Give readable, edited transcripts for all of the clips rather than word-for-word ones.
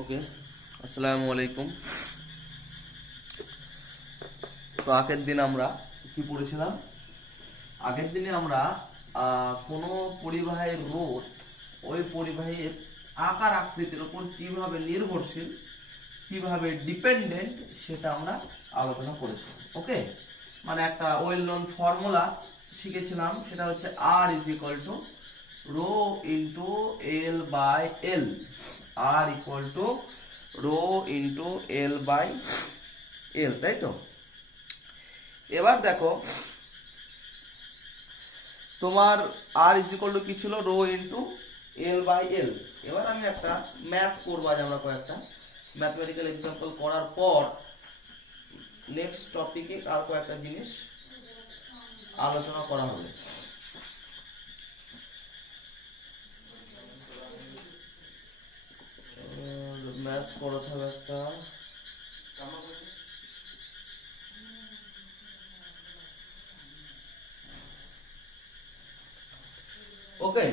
ওকে, আসসালামু আলাইকুম। তো আগের দিন আমরা কি পড়েছিলাম? আগের দিনে আমরা কোনো পরিবাহের রোধ ওই পরিবাহের আকার আকৃতির উপর কিভাবে নির্ভরশীল, কিভাবে ডিপেন্ডেন্ট, সেটা আমরা আলোচনা করেছিলাম। ওকে, মানে একটা ওয়েল নোন ফর্মুলা শিখেছিলাম, সেটা হচ্ছে R is equal to rho into L by L. R equal to rho into L by L, তাই তো? এবার দেখো, তোমার আর ইজ ইকুয়াল টু কি ছিল? Rho into L by L. এবার আমি একটা ম্যাথ করবো, আজ আমরা কয়েকটা ম্যাথমেটিক্যাল এক্সাম্পল করার পর নেক্সট টপিকে আর কয়েকটা জিনিস আলোচনা করা হবে। ম্যাথ করাতে হবে একটা। ওকে,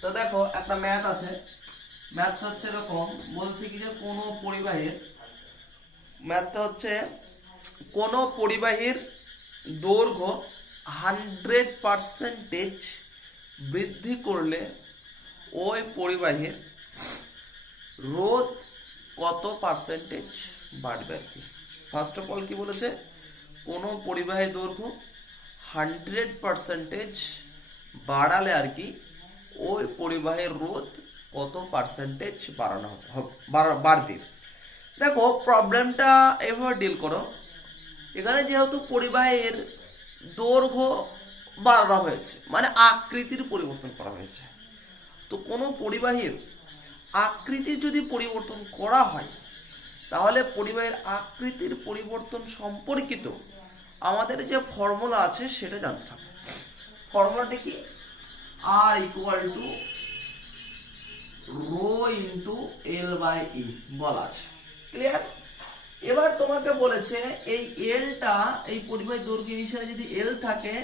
তো দেখো একটা ম্যাথ আছে। ম্যাথটা হচ্ছে এরকম, বলছে কি যে কোনো পরিবাহীর, ম্যাথটা হচ্ছে কোনো পরিবাহীর দৈর্ঘ্য 100% বৃদ্ধি করলে ওই পরিবাহীর রোধ কত পার্সেন্টেজ বাড়বে আর কি। ফার্স্ট অফ অল কি বলেছে? কোনো পরিবাহীর দৈর্ঘ্য 100% বাড়ালে আর কি ওই পরিবাহের রোধ কত পার্সেন্টেজ বাড়বে। দেখো প্রবলেমটা এভাবে ডিল করো। এখানে যেহেতু পরিবাহের দৈর্ঘ্য বাড়ানো হয়েছে, মানে আকৃতির পরিবর্তন করা হয়েছে, তো কোনো পরিবাহীর আকৃতির যদি পরিবর্তন করা হয়, তাহলে পরিবাহের আকৃতির পরিবর্তন সম্পর্কিত আমাদের যে ফর্মুলা আছে সেটা জানতে হবে। ফর্মুলাটি কি? R equal to rho into L by ই বলা আছে। ক্লিয়ার? এবার তোমাকে বলেছে এই এলটা, এই পরিবাহীর দৈর্ঘ্য হিসেবে যদি এল থাকে,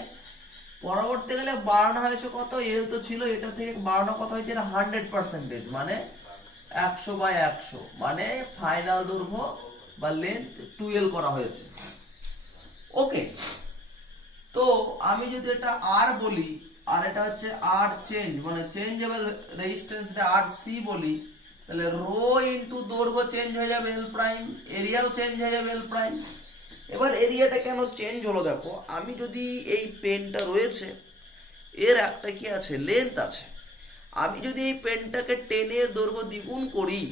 পরবর্তীকালে বাড়ানো হয়েছে কত? এল তো ছিল, এটা থেকে বাড়ানো কত হয়েছে? 100%, মানে 100/100, মানে ফাইনাল দৈর্ঘ্য বা লেন্থ 2l করা হয়েছে। ওকে, তো আমি যদি এটা আর বলি, আর এটা হচ্ছে আর চেঞ্জ, মানে চেঞ্জেবল রেজিস্ট্যান্স আর সি বলি, তাহলে রো ইনটু দৈর্ঘ্য চেঞ্জ হয়ে যাবে এল প্রাইম, এরিয়াও চেঞ্জ হয়ে যাবে এল প্রাইম। এবার এরিয়াটা কেন চেঞ্জ হলো? দেখো, আমি যদি এই পেনটা রয়েছে, এর একটা কি আছে? লেন্থ আছে। আমি যদি এই পেনটাকে টেনের দৈর্ঘ্য দ্বিগুণ করি,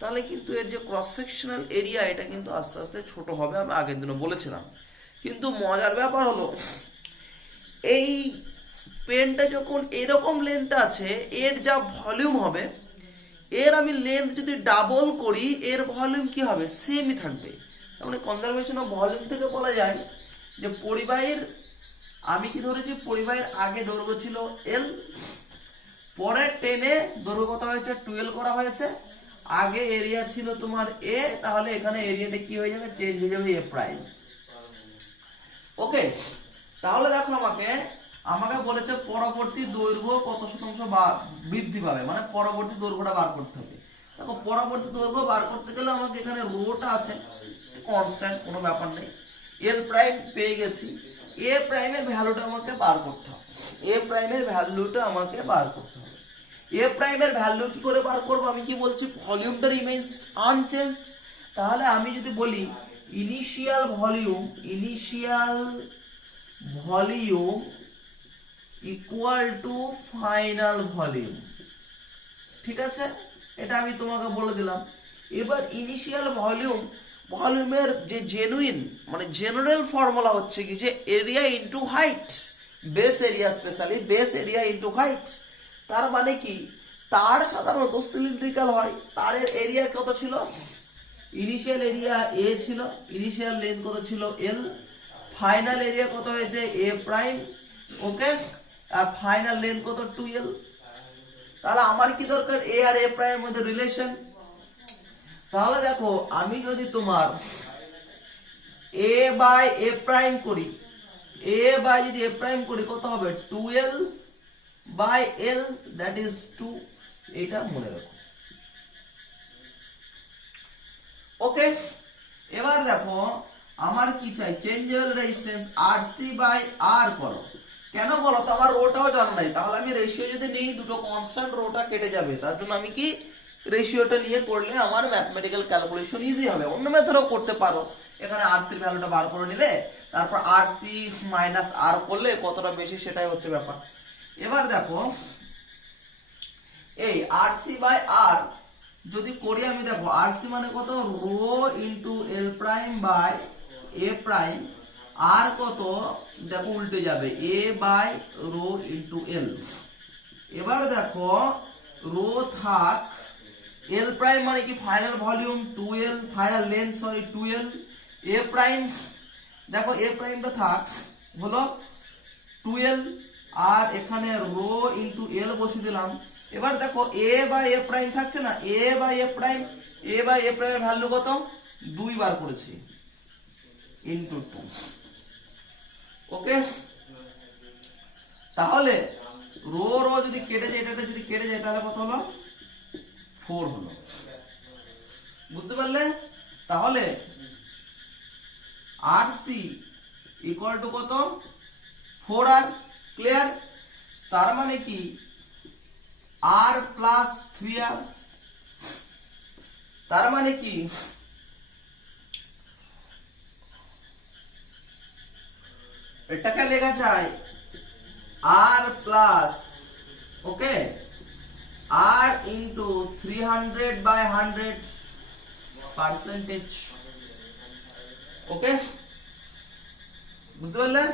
তাহলে কিন্তু এর যে ক্রস সেকশনাল এরিয়া, এটা কিন্তু আস্তে আস্তে ছোট হবে, আমি আগের দিনও বলেছিলাম। কিন্তু মজার ব্যাপার হলো, এই পেনটা যখন এরকম লেন্থ আছে, এর যা ভলিউম হবে, এর আমি লেন্থ যদি ডাবল করি, এর ভলিউম কি হবে? সেমই থাকবে। মানে কনজারভেশন অফ ভলিউম থেকে বলা যায় যে পরিবাহীর, আমি কি ধরেছি? পরিবাহীর আগে দৈর্ঘ্য ছিল এল, পরে টেনে দৈর্ঘ্য কত হয়েছে? 12 করা হয়েছে। আগে এরিয়া ছিল তোমার এ, তাহলে এখানে এরিয়াটা কি হয়ে যাবে? চেঞ্জ হয়ে যাবে এ প্রাইম। ওকে, তাহলে দেখো আমাকে বলেছে পরবর্তী দৈর্ঘ্য কত শতাংশ বৃদ্ধি পাবে, মানে পরবর্তী দৈর্ঘ্যটা বার করতে হবে। দেখো পরবর্তী দৈর্ঘ্য বার করতে গেলে আমাকে এখানে রোটা আছে কনস্ট্যান্ট, কোনো ব্যাপার নেই। এল প্রাইম পেয়ে গেছি, এ প্রাইমের ভ্যালুটা আমাকে বার করতে হবে। এ প্রাইমের ভ্যালুটা আমাকে বার করতে হবে। এ প্রাইমের ভ্যালু কি করে বার করবো? আমি কি বলছি? ভলিউমটা রিমেইনস আনচেঞ্জড। তাহলে আমি যদি বলি initial volume equal to final volume, ঠিক আছে? এটা আমি তোমাকে বলে দিলাম। এবার ইনিশিয়াল ভলিউমের যে জেনুইন, মানে জেনারেল ফর্মুলা হচ্ছে কি যে area into height, base area, specially base area into height. তার মানে কি, তার সাধারণত সিলিন্ড্রিক্যাল হয়, তারের এরিয়া কত ছিল? ইনিশিয়াল এরিয়া এ ছিল, ইনিশিয়াল লেন্থ কত ছিল? এল, ফাইনাল এরিয়া কত হয়েছে? এ প্রাইম। ওকে, আর ফাইনাল লেন্থ কত? 2l। তাহলে আমার কি দরকার? এ আর এ প্রাইম মধ্যে রিলেশন। তাহলে দেখো, আমি যদি তোমার এ বাই এ প্রাইম করি, এ বাই যদি এ প্রাইম করি, কত হবে? 2l by l, that is 2। এটা মনে রাখো। ওকে, এবার দেখো আমার কি চাই, চেঞ্জেবল রেজিস্ট্যান্স আরসি বাই আর করো। কেন বলো তো, আমার রোটাও জানা নাই, তাহলে আমি রেশিও যদি নিই দুটো কনস্ট্যান্ট, রোটা কেটে যাবে, তার জন্য আমি কি রেশিওটা নিয়ে করলে আমার ম্যাথমেটিক্যাল ক্যালকুলেশন ইজি হবে। অন্য মেথডও করতে পারো, এখানে আরসি এর ভ্যালুটা বার করে নিলে তারপর আরসি মাইনাস আর করলে কতটা বেশি সেটাই হচ্ছে ব্যাপার। এবার দেখো এই আরসি বাই আর যদি করি আমি, দেখো আরসি মানে কত, rho into L prime by A prime, R কত দেখো উল্টে যাবে, A by rho into L. এবার দেখো রো থাক, এল প্রাইম মানে কি final volume 2l, final length sorry 2l, A prime দেখো এ প্রাইমটা থাক হলো 2l, আর এখানে রো ইন্টু এল বসিয়ে দিলাম। এবার দেখো এ বাই এ প্রাইম থাকছে না, A by A prime, A by A প্রাইমের ভ্যালু কত 2 বার করেছি ইন্টু 2। ওকে, তাহলে রো রো যদি কেটে যায়, এটা যদি কেটে যায় তাহলে কত হলো 4 হলো, বুঝতে পারলে? তাহলে আরসি ইকুয়াল টু কত 4r, ক্লিয়ার? তার মানে কি আর প্লাস 3r, তার মানে কি এটাকে লেখা যায় R plus, okay, R into 300 by 100 percentage. Okay, বুঝতে পারলে?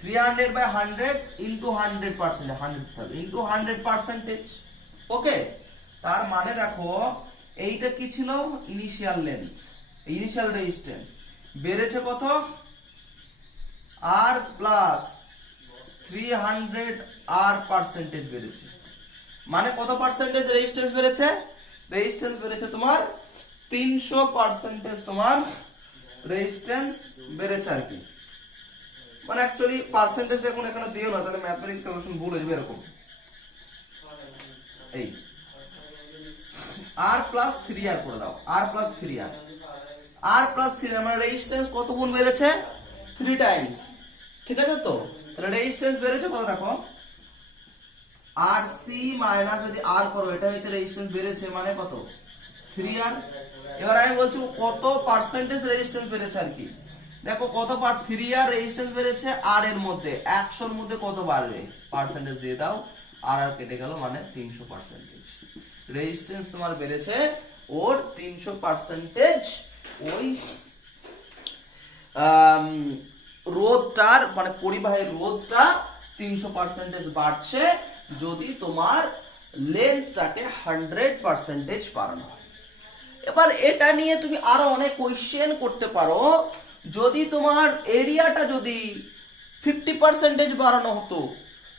300 বাই 100 ইন্টু 100%, 100 ইন্টু 100%। ওকে, তার মানে দেখো এইটা কি ছিল, ইনিশিয়াল লেন্থ, ইনিশিয়াল রেজিস্ট্যান্স বেড়েছে কত, আর প্লাস 300 আর পার্সেন্টেজ বেড়েছে, মানে কত পার্সেন্টেজ রেজিস্ট্যান্স বেড়েছে, রেজিস্ট্যান্স বেড়েছে তোমার 300% তোমার রেজিস্ট্যান্স বেড়েছে আর কি। মানে অ্যাকচুয়ালি পার্সেন্টেজ দেখুন এখানে দিও না, তাহলে ম্যাথমেটিক্যাল ক্যালকুলেশন ভুল হয়ে যাবে এরকম। এই আর প্লাস 3r করে দাও, আর প্লাস 3r, আর প্লাস 3r মানে রেজিস্ট্যান্স কত গুণ বেড়েছে 3 টাইমস, ঠিক আছে? তো তাহলে রেজিস্ট্যান্স বেড়েছে কত, দেখো আরসি মাইনাস যদি আর করো, এটা হচ্ছে রেজিস্ট্যান্স বেড়েছে মানে কত 3r। এবার আমি বলছি কত পার্সেন্টেজ রেজিস্ট্যান্স বেড়েছে আর কি, দেখো কত 3r রেজিস্ট্যান্স বেড়েছে, আর এর মধ্যে 100 এর মধ্যে কত বাড়বে পার্সেন্টেজ দিয়ে দাও, আর আর কেটে গেল মানে 300%। রেজিস্ট্যান্স তোমার বেড়েছে ওর 300%, ওই রোধটার মানে পরিবাহীর রোধটা 300% বাড়ছে যদি তোমার লেন্থটাকে 100% বাড়ানো হয়। এবার এটা নিয়ে তুমি আরো অনেক কোয়েশ্চেন করতে পারো, যদি তোমার এরিয়াটা যদি 50% বাড়ানো হতো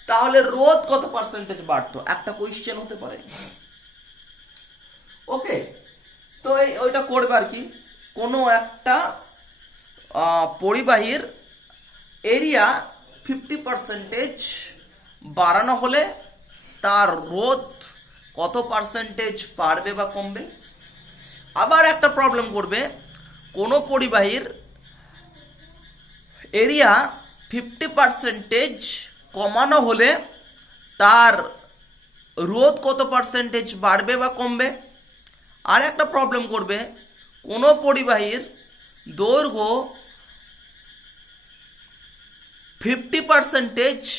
তাহলে রোধ কত পার্সেন্টেজ বাড়তো, একটা কোয়েশ্চেন হতে পারে। ওকে, তো ওইটা করবে আর কি, কোনো একটা পরিবাহীর এরিয়া 50% বাড়ানো হলে তার রোধ কত পার্সেন্টেজ বাড়বে বা কমবে। আবার একটা প্রবলেম করবে, কোনো পরিবাহীর এরিয়া 50% কমানো হলে তার রোধ কত পার্সেন্টেজ বাড়বে বা কমবে। আর একটা প্রবলেম করবে, কোনো পরিবাহীর দৈর্ঘ্য 50%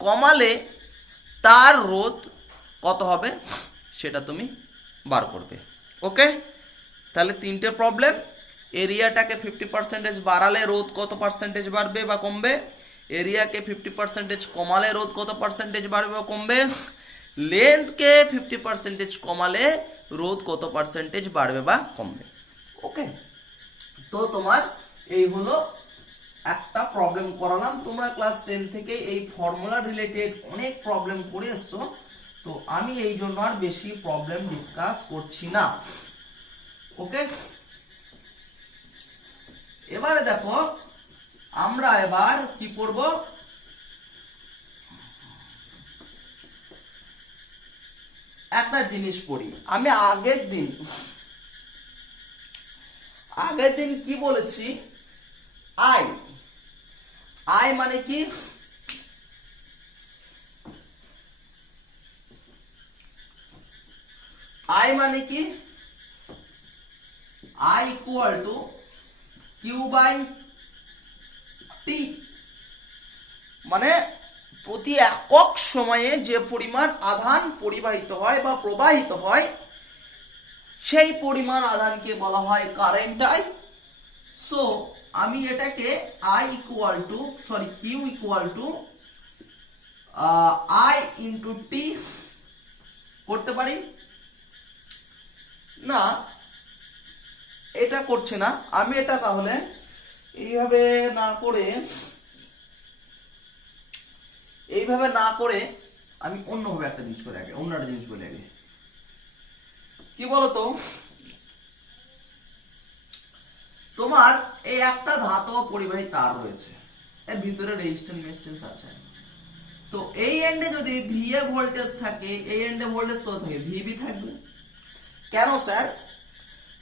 কমালে তার রোধ কত হবে সেটা তুমি বার করবে। ওকে, তাহলে তিনটে প্রবলেম, এরিয়াটাকে 50% বাড়ালে রোধ কত পার্সেন্টেজ বাড়বে বা কমবে, এরিয়াকে 50% কমালে রোধ কত পার্সেন্টেজ বাড়বে বা কমবে, লেন্থকে 50% কমালে রোধ কত পার্সেন্টেজ বাড়বে বা কমবে। ওকে, তো তোমার এই হলো একটা প্রবলেম করালাম। তোমরা ক্লাস 10 থেকে এই ফর্মুলা রিলেটেড অনেক প্রবলেম করে এসছো, তো আমি এই জন্য আর বেশি প্রবলেম ডিসকাস করছি না। ওকে, এবারে দেখো আমরা এবার কি করব, একটা জিনিস পড়ি। আমি আগের দিন আগের দিন কি বলেছি, আই, আই মানে কি, আই মানে কি, I equal to Q by T, মানে প্রতি একক সময়ে যে পরিমাণ আধান পরিবাহিত হয় বা প্রবাহিত হয় সেই পরিমাণ আধানকে বলা হয় কারেন্ট আই। সো আমি এটাকে I equal to Q equal to I into T করতে পারি না, এটা করছে না। আমি এটা তাহলে এইভাবে না করে আমি অন্যভাবে একটা জিনিস করে আগে, অন্য একটা জিনিস বলে আগে। কি বলতো, তোমার এই একটা ধাতব পরিবাহী তার রয়েছে, এর ভিতরে রেজিস্ট্যান্স আছে। তো এই এন্ডে যদি ভিএ ভোল্টেজ থাকে, এই এন্ডে ভোল্টেজ কত থাকে, ভিবি থাকবে। কেন স্যার?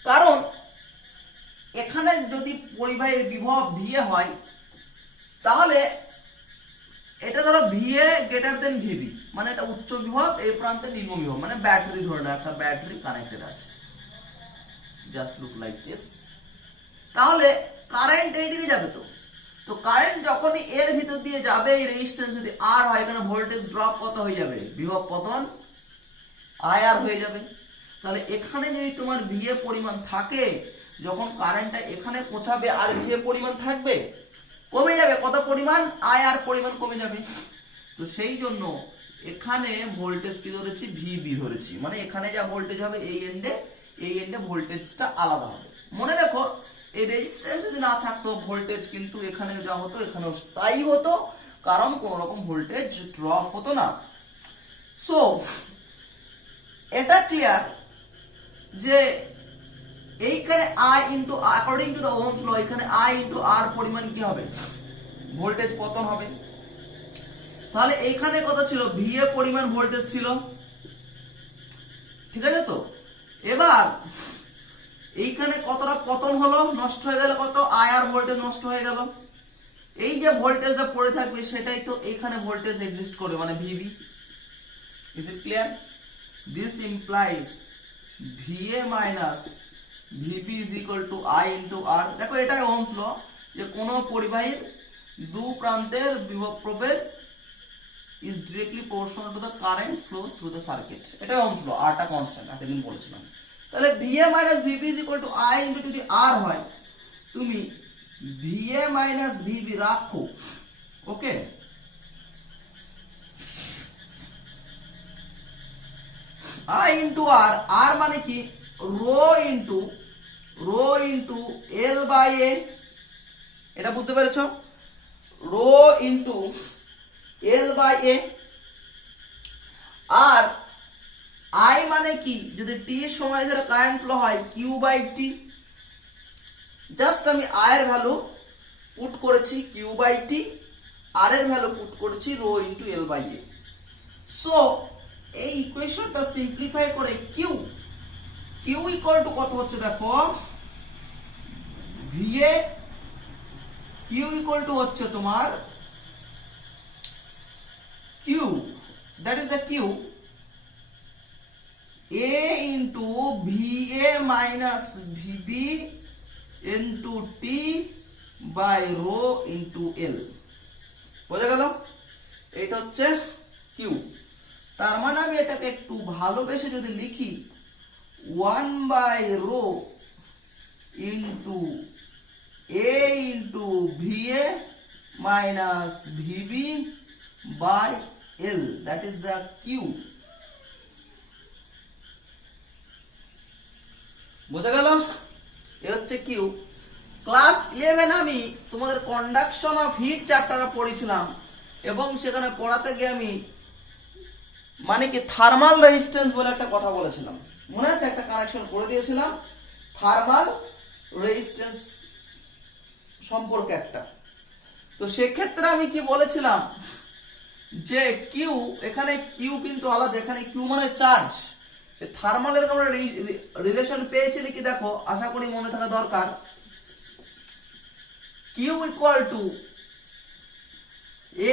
কারণ এখানে যদি পরিবাহীর বিভব ভিএ হয়, তাহলে এটা ধরো ভিএ গ্রেটার দেন ভিবি, মানে এটা উচ্চ বিভব, এই প্রান্তে নিম্ন বিভব, মানে ব্যাটারি ধরে নাও, একটা ব্যাটারি কানেক্টেড আছে, জাস্ট লুক লাইক দিস। তাহলে কারেন্ট এই দিকে যাবে। তো কারেন্ট যখনই এর ভিতর দিয়ে যাবে, এই রেজিস্ট্যান্স যদি আর হয়, এখানে ভোল্টেজ ড্রপ কত হয়ে যাবে, বিভব পতন আইআর হয়ে যাবে। তাহলে এখানে যদি তোমার ভিএ পরিমাণ থাকে, যখন কারেন্টটা এখানে পৌঁছাবে আর ভিএ পরিমাণ থাকবে, কমে যাবে কত পরিমাণ, আইআর পরিমাণ কমে যাবে। তো সেই জন্য এখানে ভোল্টেজ কি ধরেছি, ভিবি ধরেছি, মানে এখানে যা ভোল্টেজ হবে এই এন্ডে ভোল্টেজটা আলাদা হবে। মনে রাখো, এই রেজিস্ট্যান্স যদি না থাকতো, ভোল্টেজ কিন্তু এখানে যা হতো এখানেও তাই হতো, কারণ কোন রকম ভোল্টেজ ড্রপ হতো না। সো এটা ক্লিয়ার যে এইখানে I into, according to the Ohm's law, এখানে আই ইন্টু আর পরিমাণ কি হবে, ভোল্টেজ পতন হবে। তাহলে এইখানে কত ছিল, ভিএ পরিমাণ ভোল্টেজ ছিল, ঠিক আছে। তো এবার এইখানে কতটা পতন হলো, নষ্ট হয়ে গেল কত, আইআর ভোল্টেজ নষ্ট হয়ে গেল। এই যে ভোল্টেজটা পড়ে থাকবে সেটাই তো এখানে ভোল্টেজ এক্সিস্ট করে, মানে VB. Is it clear? This implies VA minus VB is equal to I into R. দেখো এটাই ওহমস ল, যে কোন পরিবাহীর দু প্রান্তের বিভব প্রভেদ is directly proportional to the current flows through the circuit. এটাই ওহমস ল, আরটা কনস্ট্যান্ট, আগের দিন বলেছিলাম। তাহলে VA minus VB is equal to I into যদি R হয়, তুমি VA minus VB রাখো, ওকে। I into R, R মানে কি, rho into L by A, এটা বুঝতে পেরেছো, rho into L by A। আর I মানে কি, যদি t সময় ধরে কারেন্ট ফ্লো হয়, Q by T। জাস্ট আমি I এর ভ্যালু পুট করেছি Q by T, R এর ভ্যালু পুট করেছি rho into L by A। So এই ইকুয়েশনটা সিম্পলিফাই করে Q ইকুয়াল টু কত হচ্ছে, দেখো VA, Q ইকুয়াল টু হচ্ছে তোমার Q, that is the Q, A into VA minus VB into T by rho into L। বোঝা গেল? এটা হচ্ছে Q। তার মানে আমি এটাকে একটু ভালোবেসে যদি লিখি, 1 by rho into A into VA minus VB by L, that is the Q। বোঝা গেল? এ হচ্ছে Q। ক্লাস 11 আমি তোমাদের কন্ডাকশন অফ হিট চ্যাপ্টারে পড়েছিলাম, এবং সেখানে পড়াতে গিয়ে আমি মানে কি থার্মাল রেজিস্ট্যান্স বলে একটা কথা বলেছিলাম, মনে আছে? একটা কানেকশন করে দিয়েছিলাম থার্মাল রেজিস্ট্যান্স সম্পর্কে একটা। তো সেক্ষেত্রে আমি কি বলেছিলাম, যে কিউ, এখানে কিউ কিন্তু আলাদা, এখানে কিউ মানে চার্জ, থার্মালের আমরা রিলেশন পেয়েছি কি দেখো, আশা করি মনে থাকা দরকার। Q equal to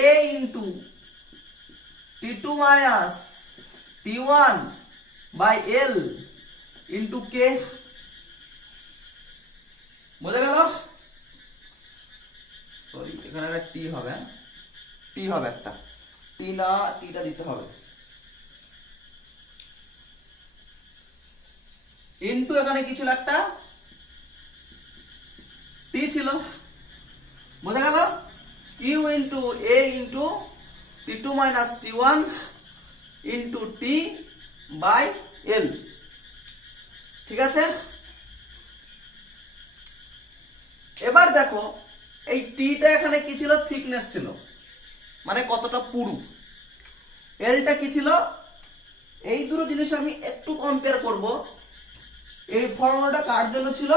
A into T2 minus T1 by L into K. বোঝা গেল? সরি, এখানে একটা টি হবে, টি হবে একটা, টি না টিটা দিতে হবে, ইন্টু এখানে কি ছিল, একটা টি ছিল। বোঝা গেল? Q into a into T2 minus T1 into T by L. ঠিক আছে, এবার দেখো এই টিটা এখানে কি ছিল, থিকনেস ছিল, মানে কতটা পুরু। এলটা কি ছিল, এই দুটো জিনিস আমি একটু কম্পেয়ার করব। এই ফর্মুলাটা কার জন্য ছিল,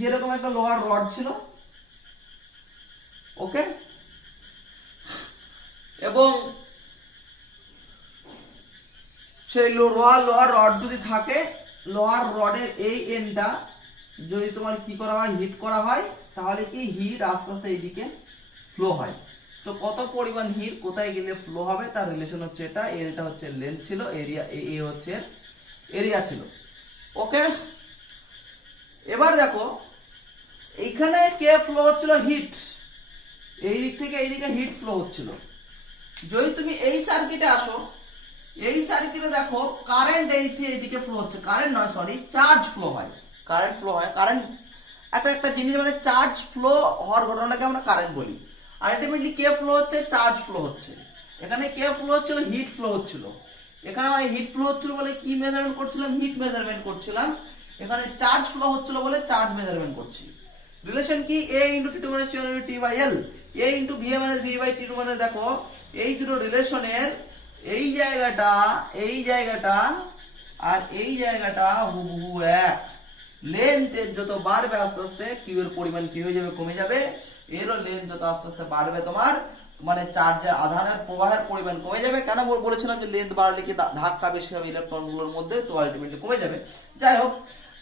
যেরকম একটা লোহার রড ছিল, ওকে, এবং সেই লোহার রড যদি থাকে, লোহার রডের এই এন্ডটা যদি তোমার কি করা হয়, হিট করা হয়, তাহলে কি হিট আস্তে আস্তে এইদিকে ফ্লো হয়। সো কত পরিমাণ হিট কোথায় গেলে ফ্লো হবে তার রিলেশন হচ্ছে এটা। এটা হচ্ছে লেন্থ ছিল, এরিয়া এ হচ্ছে এরিয়া ছিল, ওকে। এবার দেখো এইখানে কে ফ্লো হচ্ছিল, হিট, এই দিক থেকে এইদিকে হিট ফ্লো হচ্ছিল। যদি তুমি এই সার্কিটে আসো, এই সার্কিটে দেখো কারেন্ট এইদিকে ফ্লো হচ্ছে, কারেন্ট নয় সরি, চার্জ ফ্লো হয়, কারেন্ট ফ্লো হয়। কারেন্ট একটা জিনিস, মানে চার্জ ফ্লো হওয়ার ঘটনাকে আমরা কারেন্ট বলি। আলটিমেটলি কে ফ্লো হচ্ছে, চার্জ ফ্লো হচ্ছে। এখানে কে ফ্লো হচ্ছিল, হিট ফ্লো হচ্ছিল। এখানে মানে হিট ফ্লো হচ্ছিল বলে কি মেজারমেন্ট করছিলাম, হিট মেজারমেন্ট করছিলাম। এখানে চার্জ ফ্লো হচ্ছিল বলে চার্জ মেজারমেন্ট করছি। রিলেশন কি, a into T2 minus T by L, a into VA minus V by T2। মানে দেখো এই দুটো রিলেশনের এই জায়গাটা আর এই জায়গাটা হুবহু এক। লেন্থ যত বাড়বে আস্তে আস্তে কিউ এর পরিমাণ কি হয়ে যাবে, কমে যাবে। এরও লেন্থ যত আস্তে আস্তে বাড়বে, তোমার মানে চার্জের আধানের প্রবাহের পরিমাণ কমে যাবে। কেন বলেছিলাম যে লেন্থ বাড়লে কি ধাক্কা বেশি হবে ইলেকট্রনগুলোর মধ্যে, তো আলটিমেটলি কমে যাবে। যাই হোক,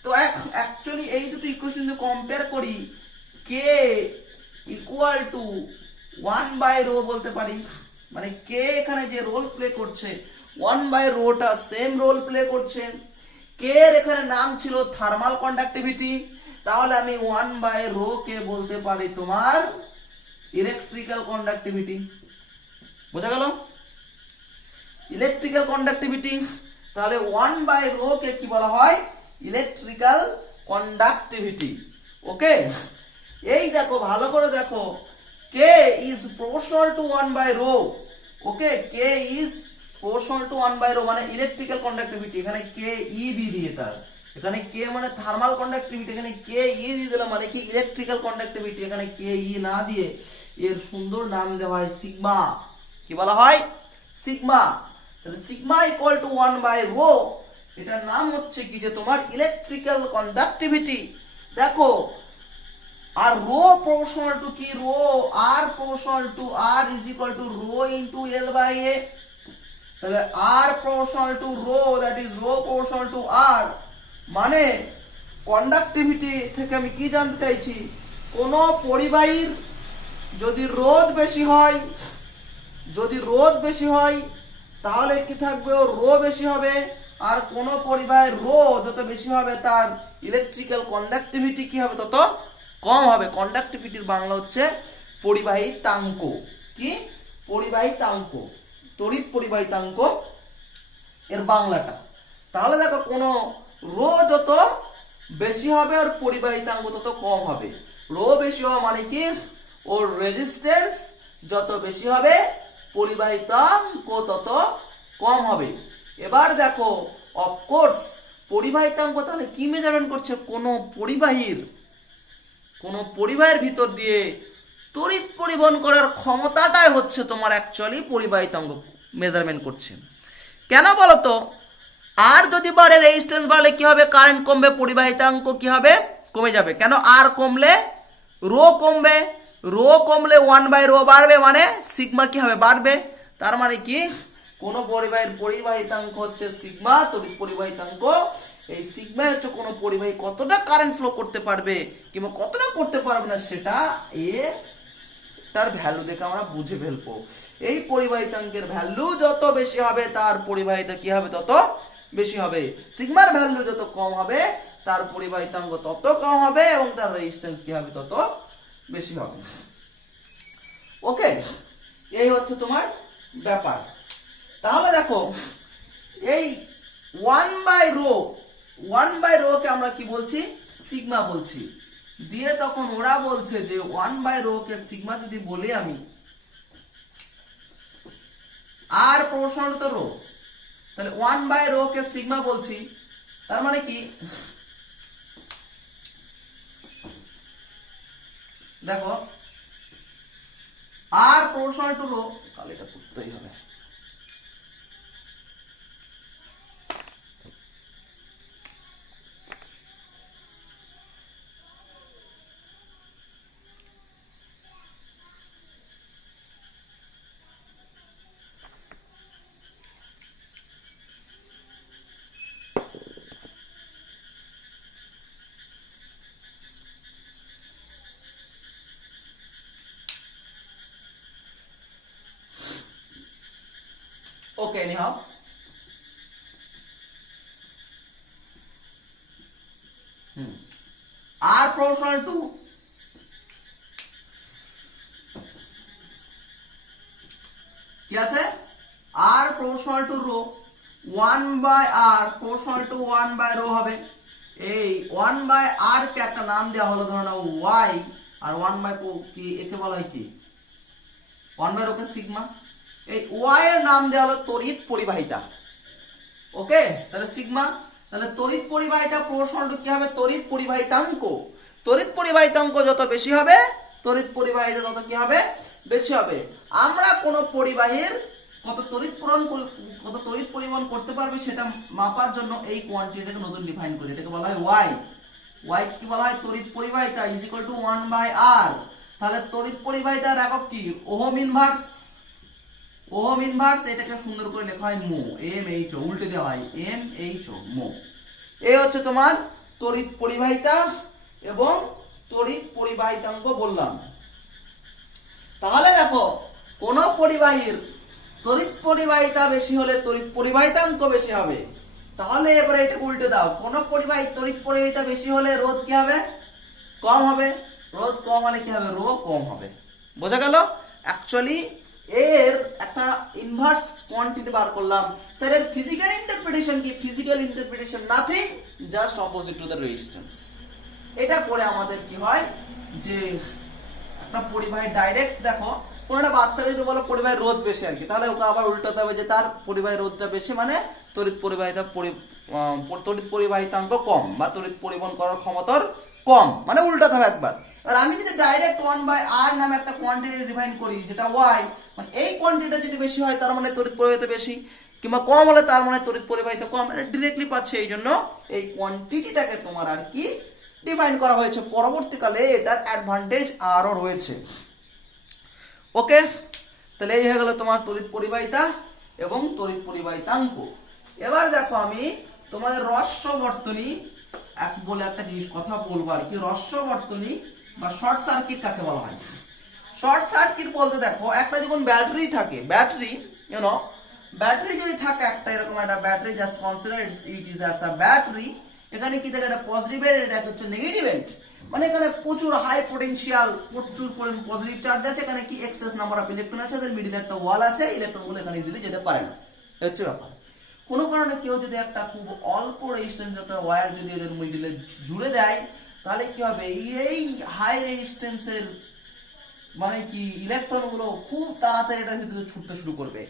তো অ্যাকচুয়ালি এই দুটো ইকুয়েশন যদি কম্পেয়ার করি, কে ইকুয়াল টু 1/ρ বলতে পারি। মানে কে এখানে যে রোল প্লে করছে, 1/ρটা সেম রোল প্লে করছে। কে এর এখানে নাম ছিল থার্মাল কন্ডাক্টিভিটি, তাহলে আমি 1/ρ কে বলতে পারি তোমার ইলেকট্রিক্যাল কন্ডাক্টিভিটি। বোঝা গেল? ইলেকট্রিক্যাল কন্ডাক্টিভিটি, তাহলে 1/ρ কে কি বলা হয়, ইলেকট্রিক্যাল কন্ডাক্টিভিটি, ওকে। এই দেখো ভালো করে দেখো, K is proportional to 1/ρ, okay, K is proportional to 1/ρ মানে ইলেকট্রিক্যাল কন্ডাক্টিভিটি। এখানে কে ই দিয়ে এটা, এখানে কে মানে থার্মাল কন্ডাক্টিভিটি, এখানে কে ই দিয়ে দিলাম মানে কি ইলেকট্রিক্যাল কন্ডাক্টিভিটি। এখানে কে ই না দিয়ে এর সুন্দর নাম দেওয়া হয় সিগমা। কি বলা হয়, সিগমা। তাহলে সিগমা ইকুয়াল টু 1/ρ, এটার নাম হচ্ছে কি যে তোমার ইলেকট্রিক্যাল কন্ডাক্টিভিটি। দেখো, আর রো প্রপোর্শনাল টু কি, rho R proportional to R is equal to rho into L by A. তাহলে R proportional to rho, that is rho proportional to R. মানে কন্ডাক্টিভিটি থেকে আমি কি জানতে চাইছি, কোন পরিবাহীর যদি রোধ বেশি হয়, তাহলে কি থাকবে, ও রো বেশি হবে। আর কোন পরিবাহীর রো যত বেশি হবে তার ইলেকট্রিক্যাল কন্ডাক্টিভিটি কি হবে, তত কম হবে। কন্ডাক্টিভিটির বাংলা হচ্ছে পরিবাহিতাঙ্ক। কি পরিবাহিতাঙ্ক, তড়িৎ পরিবাহিতাঙ্ক এর বাংলাটা। তাহলে দেখো কোন রো যত বেশি হবে আর পরিবাহিতাঙ্ক তত কম হবে। রো বেশি হওয়া মানে কি, ওর রেজিস্ট্যান্স যত বেশি হবে পরিবাহিতাঙ্ক তত কম হবে। এবার দেখো অফকোর্স পরিবাহিতাঙ্ক তাহলে কি মেজারমেন্ট করছে, কোন পরিবাহীর ভিতর দিয়ে তড়িৎ পরিবহন করার ক্ষমতাটাই হচ্ছে তোমার অ্যাকচুয়ালি পরিবাহিতাঙ্ক মেজারমেন্ট করছে। কেন বলতো, আর যদি বাড়ে রেজিস্ট্যান্স বাড়লে কি হবে, কারেন্ট কমবে, পরিবাহিতাঙ্ক কি হবে, কমে যাবে। কেন, আর কমলে রো কমবে, রো কমলে 1/ρ বাড়বে, মানে সিগমা কি হবে, বাড়বে। তার মানে কি কোন পরিবাহীর পরিবাহিতাঙ্ক হচ্ছে সিগমা, তড়িৎ পরিবাহিতাঙ্ক। এই সিগমা হচ্ছে কোন পরিবাহী কতটা কারেন্ট ফ্লো করতে পারবে কিংবা কতটা করতে পারবে না সেটা তার ভ্যালু দেখে আমরা বুঝে ফেলবো। এই পরিবাহিতাঙ্কের ভ্যালু যত বেশি হবে তার পরিবাহিতা কি হবে তত বেশি হবে। সিগমার ভ্যালু যত কম হবে তার পরিবাহিতাঙ্ক তত কম হবে এবং তার রেজিস্ট্যান্স কি হবে তত বেশি হবে। ওকে, এই হচ্ছে তোমার ব্যাপার। তাহলে দেখো এই 1/ρ কে আমরা কি বলছি? সিগমা বলছি। দিয়ে তখন ওরা বলছে যে 1/ρ কে সিগমা যদি বলি আমি, আর প্রপোর্শনাল টু রো, তাহলে 1/ρ কে সিগমা বলছি, তার মানে কি দেখো আর প্রপোর্শনাল টু রো, তাহলে এটা করতেই হবে। Okay, anyhow. R proportional to কি আছে? R proportional to rho, 1/r proportional to 1/ρ হবে। এই 1/r কে একটা নাম দেওয়া হলো ধরো না y, আর 1/ρ কি একে বলা হয় কি? 1/ρ কে সিগমা। এই y এর নাম দেওয়া হলো তড়িৎ পরিবাহিতা। ওকে, তাহলে সিগমা, তাহলে তড়িৎ পরিবাহিতা প্রপোর্শনাল টু কি হবে? তড়িৎ পরিবাহিতাঙ্ক। তড়িৎ পরিবাহিতাঙ্ক যত বেশি হবে তড়িৎ পরিবাহিতা তত কি হবে? বেশি হবে। আমরা কোন পরিবাহীর কত তড়িৎ পরিবহন করতে পারবে সেটা মাপার জন্য এই কোয়ান্টিটিটাকে নতুন ডিফাইন করি, এটাকে বলা হয় y। y কি বলা হয়? তড়িৎ পরিবাহিতা ইজ ইকুয়াল টু 1/r। তাহলে তড়িৎ পরিবাহিতার একক কি? Ohm inverse. ওহম ইনভার্স, এটাকে সুন্দর করে লেখা হয় মো, mho, উল্টে দেওয়া হয় mho, মো। এই হচ্ছে তোমার তড়িৎ পরিবাহিতা এবং তড়িৎ পরিবাহিতাঙ্ক বললাম। তাহলে দেখো কোন পরিবাহীর তড়িৎ পরিবাহিতা বেশি হলে তড়িৎ পরিবাহিতাঙ্ক বেশি হবে। তাহলে এবারে এটা উল্টে দাও, কোন পরিবাহীর তড়িৎ পরিবাহিতা বেশি হলে রোধ কি হবে? কম হবে। রোধ কম হলে কি হবে? রো কম হবে। বোঝা গেল? অ্যাকচুয়ালি এর একটা ইনভার্স কোয়ান্টিটি বার করলাম। স্যার এর ফিজিক্যাল ইন্টারপ্রিটেশন কি? Physical interpretation nothing, just opposite to the resistance. এটা করে আমাদের কি হয় যে একটা পরিবাহী ডাইরেক্ট দেখো কোন একটা বাচ্চা যদি বলো পরিবাহীর রোধ বেশি আর কি, তাহলে ওকে আবার উল্টাতে হবে যে তার পরিবাহীর রোধটা বেশি মানে তড়িৎ পরিবাহিতাঙ্ক কম বা তড়িৎ পরিবহন করার ক্ষমতার কম, মানে উল্টাতে হবে একবার। আর আমি যদি ডাইরেক্ট 1/r নামে একটা কোয়ান্টিটি ডিফাইন করি যেটা y, মানে এই কোয়ান্টিটিটা যদি বেশি হয় তার মানে তড়িৎ পরিবাহিতা বেশি, কিংবা কম হলে তার মানে তড়িৎ পরিবাহিতা কম, এটা ডিরেক্টলি পাচ্ছে। এই জন্য এই কোয়ান্টিটিটাকে তোমার আর কি ডিফাইন করা হয়েছে। পরবর্তীকালে এটার অ্যাডভান্টেজ আরও রয়েছে। ওকে, তাহলে এই হয়ে গেল তোমার তড়িৎ পরিবাহিতা এবং তড়িৎ পরিবাহিতাঙ্ক। এবার দেখো আমি তোমাদের রস্য বর্তনী বলে একটা জিনিস কথা বলবো আর কি। রস্য বর্তনী বা শর্ট সার্কিট কাকে বলা হয়? শর্ট সার্কিট বলতে দেখো একটা যখন ব্যাটারি থাকে, ব্যাটারি ব্যাটারি যদি থাকে একটা এরকম একটা battery, just consider it is as a battery. এখানে কি থাকে? একটা পজিটিভ এন্ড, এটা হচ্ছে নেগেটিভ এন্ড। মানে এখানে প্রচুর হাই পোটেনশিয়াল, প্রচুর পজিটিভ চার্জ আছে, এখানে কি এক্সেস নাম্বার অফ ইলেকট্রন আছে, এর মিডলে একটা ওয়াল আছে, ইলেকট্রনগুলো এখানে ইজিলি যেতে পারে না। হচ্ছে ব্যাপার। কোনো কারণে কেউ যদি একটা খুব অল্প রেজিস্ট্যান্স একটা ওয়্যার যদি এদের মিডলে জুড়ে দেয়, তাহলে কি হবে? এই হাই রেজিস্ট্যান্সের মানে কি ইলেকট্রনগুলো খুব তাড়াতাড়ি এটার ভিতরে ছুটতে শুরু করবে।